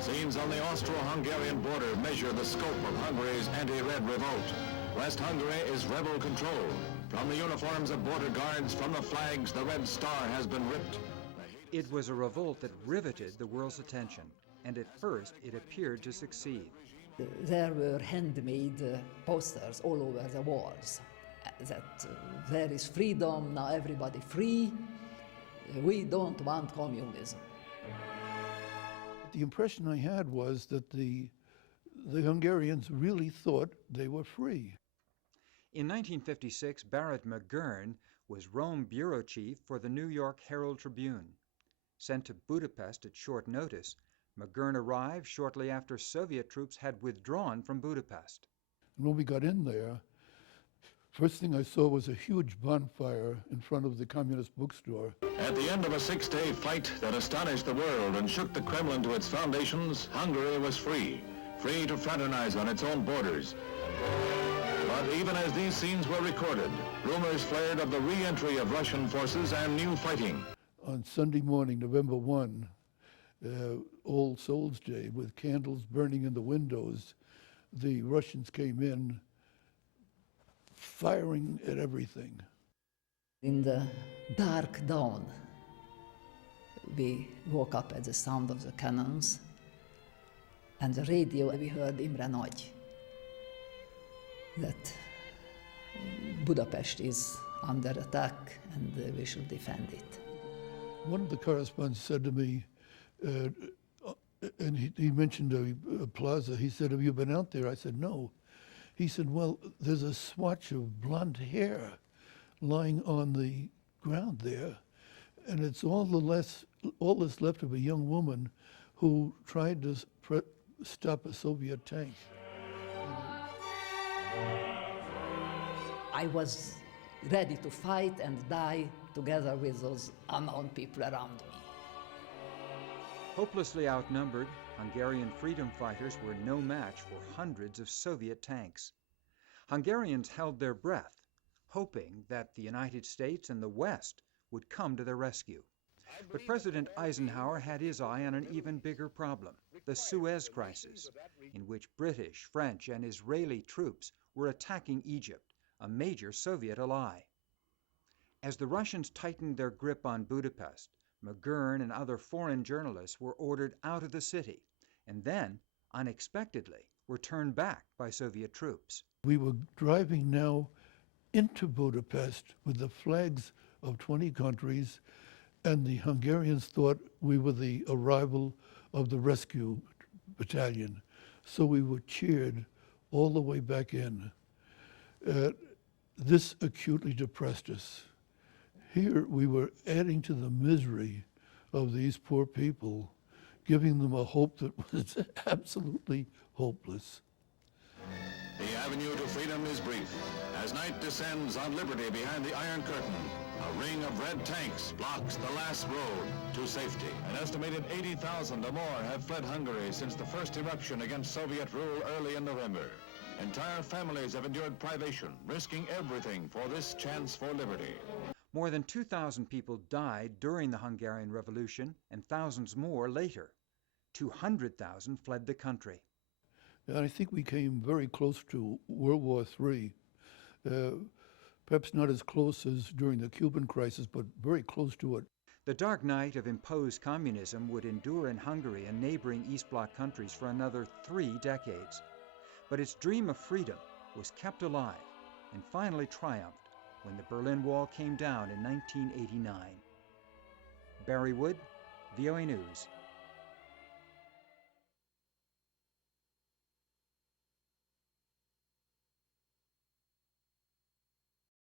Scenes on the Austro-Hungarian border measure the scope of Hungary's anti-red revolt. West Hungary is rebel control. From the uniforms of border guards, from the flags, the red star has been ripped. It was a revolt that riveted the world's attention, and at first it appeared to succeed. There were handmade posters all over the walls that there is freedom, now everybody free, we don't want communism. The impression I had was that the Hungarians really thought they were free. In 1956, Barrett McGurn was Rome bureau chief for the New York Herald Tribune. Sent to Budapest at short notice, McGurn arrived shortly after Soviet troops had withdrawn from Budapest. And when we got in there, first thing I saw was a huge bonfire in front of the communist bookstore. At the end of a 6-day fight that astonished the world and shook the Kremlin to its foundations, Hungary was free to fraternize on its own borders. But even as these scenes were recorded, rumors flared of the re-entry of Russian forces and new fighting. On Sunday morning, November 1, All Souls Day, with candles burning in the windows, the Russians came in, firing at everything. In the dark dawn, we woke up at the sound of the cannons, and the radio, we heard Imre Nagy, that Budapest is under attack and we should defend it. One of the correspondents said to me, and he mentioned a plaza, he said, "Have you been out there?" I said, "No." He said, "Well, there's a swatch of blonde hair lying on the ground there, and it's all that's left of a young woman who tried to stop a Soviet tank." I was ready to fight and die together with those unknown people around me. Hopelessly outnumbered, Hungarian freedom fighters were no match for hundreds of Soviet tanks. Hungarians held their breath, hoping that the United States and the West would come to their rescue. But President Eisenhower had his eye on an even bigger problem, the Suez Crisis, in which British, French, and Israeli troops were attacking Egypt, a major Soviet ally. As the Russians tightened their grip on Budapest, McGurn and other foreign journalists were ordered out of the city, and then, unexpectedly, were turned back by Soviet troops. We were driving now into Budapest with the flags of 20 countries, and the Hungarians thought we were the arrival of the rescue battalion. So we were cheered all the way back in. This acutely depressed us. Here we were adding to the misery of these poor people, giving them a hope that was absolutely hopeless. The avenue to freedom is brief. As night descends on liberty behind the Iron Curtain, a ring of red tanks blocks the last road to safety. An estimated 80,000 or more have fled Hungary since the first eruption against Soviet rule early in November. Entire families have endured privation, risking everything for this chance for liberty. More than 2,000 people died during the Hungarian Revolution and thousands more later. 200,000 fled the country. And I think we came very close to World War III. Perhaps not as close as during the Cuban crisis, but very close to it. The dark night of imposed communism would endure in Hungary and neighboring East Bloc countries for another 3 decades. But its dream of freedom was kept alive and finally triumphed when the Berlin Wall came down in 1989. Barry Wood, VOA News.